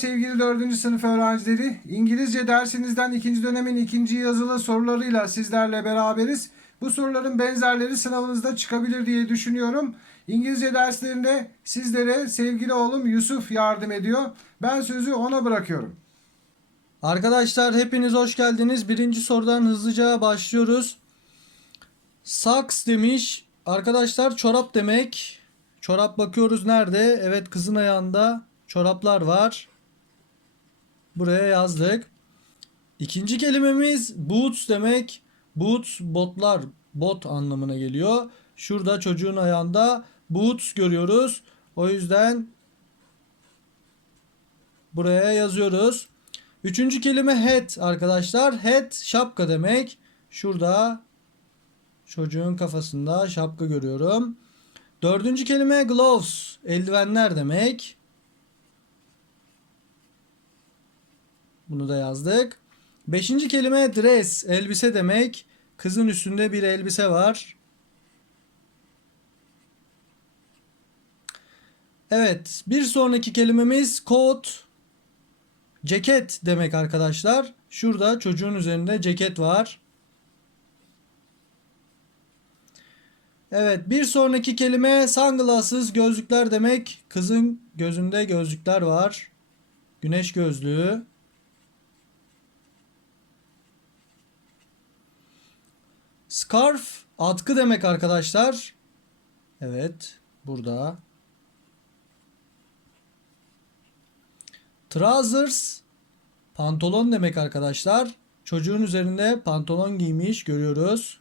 sevgili 4. sınıf öğrencileri. İngilizce dersinizden ikinci dönemin ikinci yazılı sorularıyla sizlerle beraberiz. Bu soruların benzerleri sınavınızda çıkabilir diye düşünüyorum. İngilizce derslerinde sizlere sevgili oğlum Yusuf yardım ediyor. Ben sözü ona bırakıyorum. Arkadaşlar hepiniz hoş geldiniz. Birinci sorudan hızlıca başlıyoruz. Socks demiş. Arkadaşlar çorap demek. Çorap bakıyoruz nerede? Evet kızın ayağında çoraplar var. Buraya yazdık. İkinci kelimemiz boots demek. Boots botlar. Bot anlamına geliyor. Şurada çocuğun ayağında boots görüyoruz. O yüzden buraya yazıyoruz. Üçüncü kelime hat arkadaşlar. Hat şapka demek. Şurada çocuğun kafasında şapka görüyorum. Dördüncü kelime gloves. Eldivenler demek. Bunu da yazdık. Beşinci kelime dress. Elbise demek. Kızın üstünde bir elbise var. Evet. Bir sonraki kelimemiz coat. Ceket demek arkadaşlar. Şurada çocuğun üzerinde ceket var. Evet bir sonraki kelime sunglasses gözlükler demek. Kızın gözünde gözlükler var. Güneş gözlüğü. Scarf atkı demek arkadaşlar. Evet burada. Trousers pantolon demek arkadaşlar. Çocuğun üzerinde pantolon giymiş görüyoruz.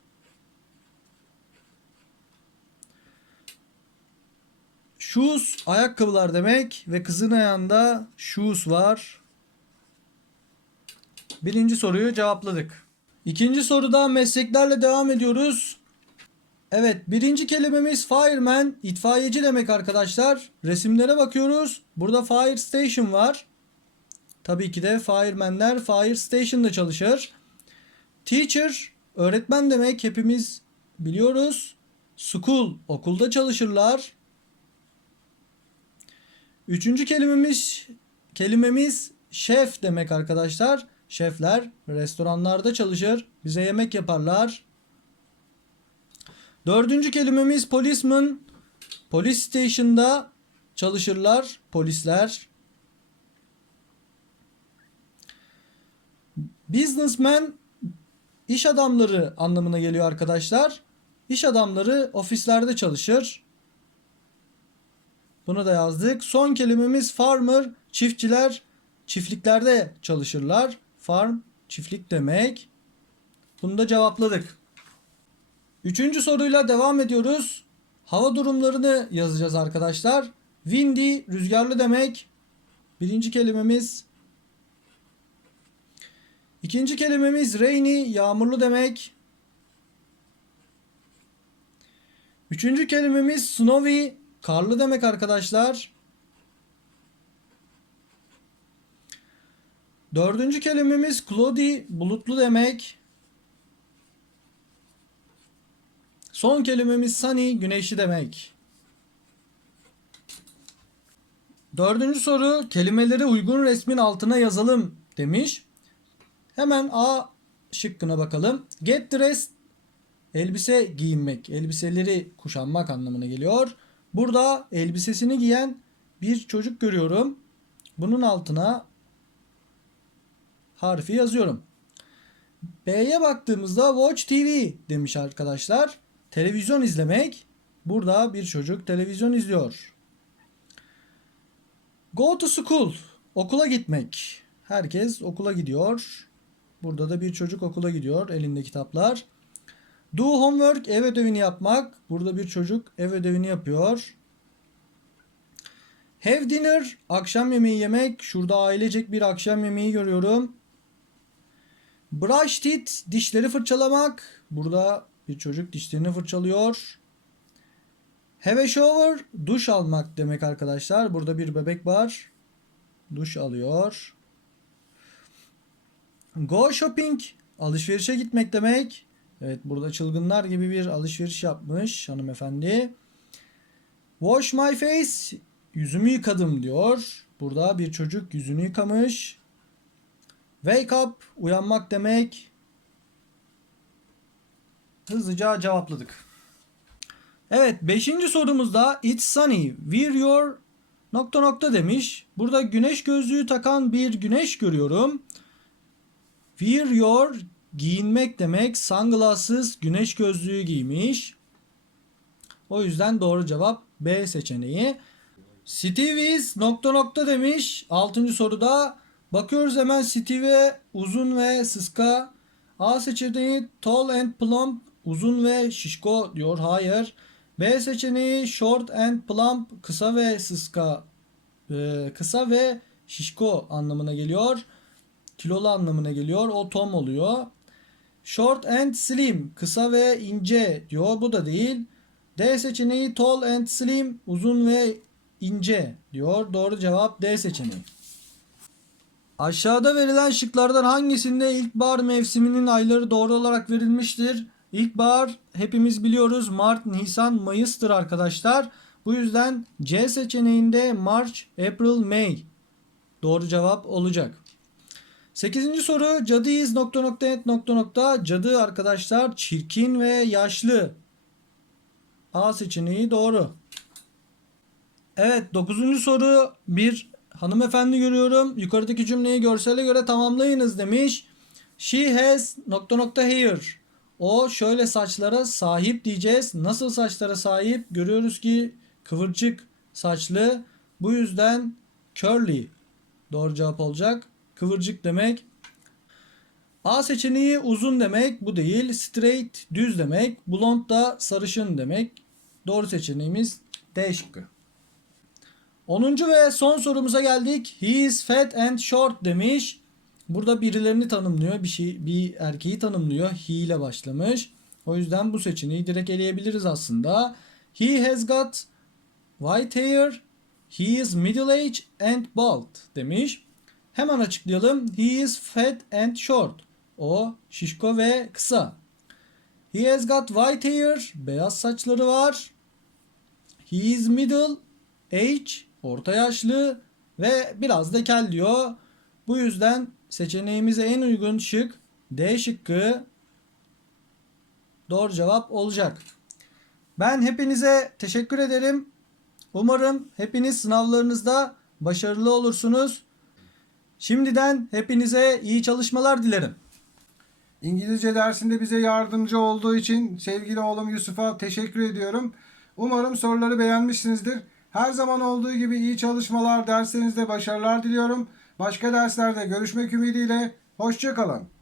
Shoes ayakkabılar demek ve kızın ayağında shoes var. Birinci soruyu cevapladık. İkinci soruda mesleklerle devam ediyoruz. Evet birinci kelimemiz fireman itfaiyeci demek arkadaşlar. Resimlere bakıyoruz. Burada fire station var. Tabii ki de firemenler fire station'da çalışır. Teacher öğretmen demek hepimiz biliyoruz. School okulda çalışırlar. Üçüncü kelimemiz kelimemiz şef demek arkadaşlar. Şefler restoranlarda çalışır. Bize yemek yaparlar. Dördüncü kelimemiz policeman. Polis station'da çalışırlar. Polisler. Businessman iş adamları anlamına geliyor arkadaşlar. İş adamları ofislerde çalışır. Bunu da yazdık. Son kelimemiz farmer. Çiftçiler çiftliklerde çalışırlar. Farm çiftlik demek. Bunu da cevapladık. Üçüncü soruyla devam ediyoruz. Hava durumlarını yazacağız arkadaşlar. Windy rüzgarlı demek. Birinci kelimemiz. İkinci kelimemiz rainy yağmurlu demek. Üçüncü kelimemiz snowy karlı demek arkadaşlar. Dördüncü kelimemiz cloudy bulutlu demek. Son kelimemiz sunny güneşli demek. Dördüncü soru kelimeleri uygun resmin altına yazalım demiş. Hemen A şıkkına bakalım. Get dressed elbise giyinmek, elbiseleri kuşanmak anlamına geliyor. Burada elbisesini giyen bir çocuk görüyorum. Bunun altına harfi yazıyorum. B'ye baktığımızda Watch TV demiş arkadaşlar. Televizyon izlemek. Burada bir çocuk televizyon izliyor. Go to school. Okula gitmek. Herkes okula gidiyor. Burada da bir çocuk okula gidiyor. Elinde kitaplar. Do homework ev ödevini yapmak. Burada bir çocuk ev ödevini yapıyor. Have dinner akşam yemeği yemek. Şurada ailecek bir akşam yemeği görüyorum. Brush teeth dişleri fırçalamak. Burada bir çocuk dişlerini fırçalıyor. Have a shower duş almak demek arkadaşlar. Burada bir bebek var. Duş alıyor. Go shopping alışverişe gitmek demek. Evet burada çılgınlar gibi bir alışveriş yapmış hanımefendi. Wash my face yüzümü yıkadım diyor. Burada bir çocuk yüzünü yıkamış. Wake up uyanmak demek. Hızlıca cevapladık. Evet 5. sorumuzda It's sunny. Wear your nokta nokta demiş. Burada güneş gözlüğü takan bir güneş görüyorum. Wear your giyinmek demek. Sunglasses güneş gözlüğü giymiş. O yüzden doğru cevap B seçeneği. Steve is nokta nokta demiş. 6. soruda bakıyoruz hemen Steve uzun ve sıska. A seçeneği tall and plump uzun ve şişko diyor. Hayır. B seçeneği short and plump kısa ve sıska Ee, kısa ve şişko anlamına geliyor. Kilolu anlamına geliyor. O Tom oluyor. Short and slim kısa ve ince diyor. Bu da değil. D seçeneği tall and slim uzun ve ince diyor. Doğru cevap D seçeneği. Aşağıda verilen şıklardan hangisinde ilkbahar mevsiminin ayları doğru olarak verilmiştir? İlkbahar hepimiz biliyoruz Mart, Nisan, Mayıs'tır arkadaşlar. Bu yüzden C seçeneğinde March, April, May doğru cevap olacak. 8. soru cadı is nokta nokta et nokta nokta cadı arkadaşlar çirkin ve yaşlı. A seçeneği doğru. Evet 9. soru bir hanımefendi görüyorum. Yukarıdaki cümleyi görsele göre tamamlayınız demiş. She has nokta nokta hair. O şöyle saçlara sahip diyeceğiz. Nasıl saçlara sahip? Görüyoruz ki kıvırcık saçlı. Bu yüzden curly doğru cevap olacak. Kıvırcık demek. A seçeneği uzun demek. Bu değil. Straight düz demek. Blond da sarışın demek. Doğru seçeneğimiz D şıkkı. 10. ve son sorumuza geldik. He is fat and short demiş. Burada birilerini tanımlıyor. Bir şey bir erkeği tanımlıyor. He ile başlamış. O yüzden bu seçeneği direkt eleyebiliriz aslında. He has got white hair. He is middle age and bald demiş. Hemen açıklayalım. He is fat and short. O şişko ve kısa. He has got white hair. Beyaz saçları var. He is middle age. Orta yaşlı ve biraz da kel diyor. Bu yüzden seçeneğimize en uygun şık D şıkkı doğru cevap olacak. Ben hepinize teşekkür ederim. Umarım hepiniz sınavlarınızda başarılı olursunuz. Şimdiden hepinize iyi çalışmalar dilerim. İngilizce dersinde bize yardımcı olduğu için sevgili oğlum Yusuf'a teşekkür ediyorum. Umarım soruları beğenmişsinizdir. Her zaman olduğu gibi iyi çalışmalar, derslerinizde başarılar diliyorum. Başka derslerde görüşmek ümidiyle. Hoşçakalın.